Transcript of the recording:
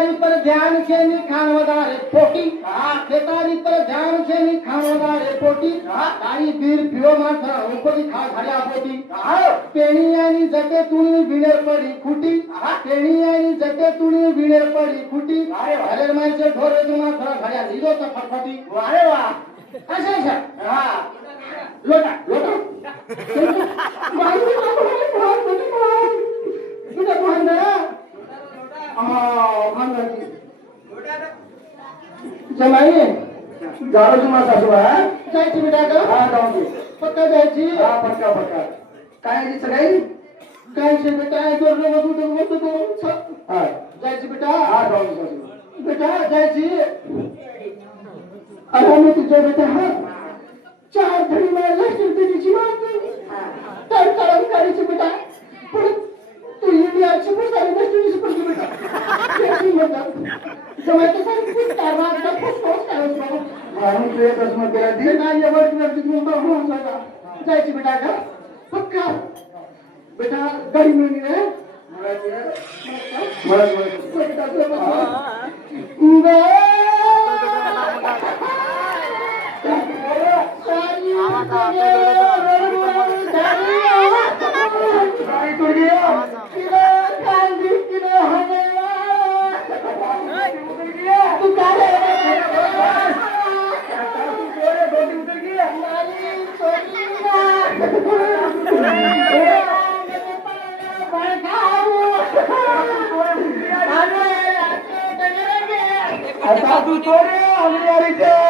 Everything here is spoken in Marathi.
खेतारी पर ध्यान से नी खानवदारे पोटी खेतारी पर ध्यान से नी खानवदारे पोटी तारी बीर पिओ माथा उपरी खा झाड्या पोटी पेणी आणि जटे तुणी विणेर पडी खुटी पेणी आणि जटे तुणी विणेर पडी खुटी अरे माणसे ढोरे तुम्हा थोडा झाड्या लिजो तर फटफटी अरे वा असं लोटा लोटा जमाई जाऊ तुम्हा सासू जायची बेटा का हा जाऊ दे पक्का जायची हा पक्का पक्का काय दिसत काही काय शे बेटा हा जायची बेटा हा जाऊ दे सासू बेटा जायची अरे मी तुझ्या बेटा हा चार धडी मारला शिरपीची मारते तर कळम करायची बेटा पण तू इंडियाची पण सारी गोष्टी पडली बेटा त्याची म्हणतात जमायचं सांगितलं तारवाचा फसफस करायचं बाबा म्हणून तू एक प्रश्न केला ती बेटा एवढं करते म्हणून जायची बेटा का पक्का बेटा गाडी मिळली रे आता तू तो रे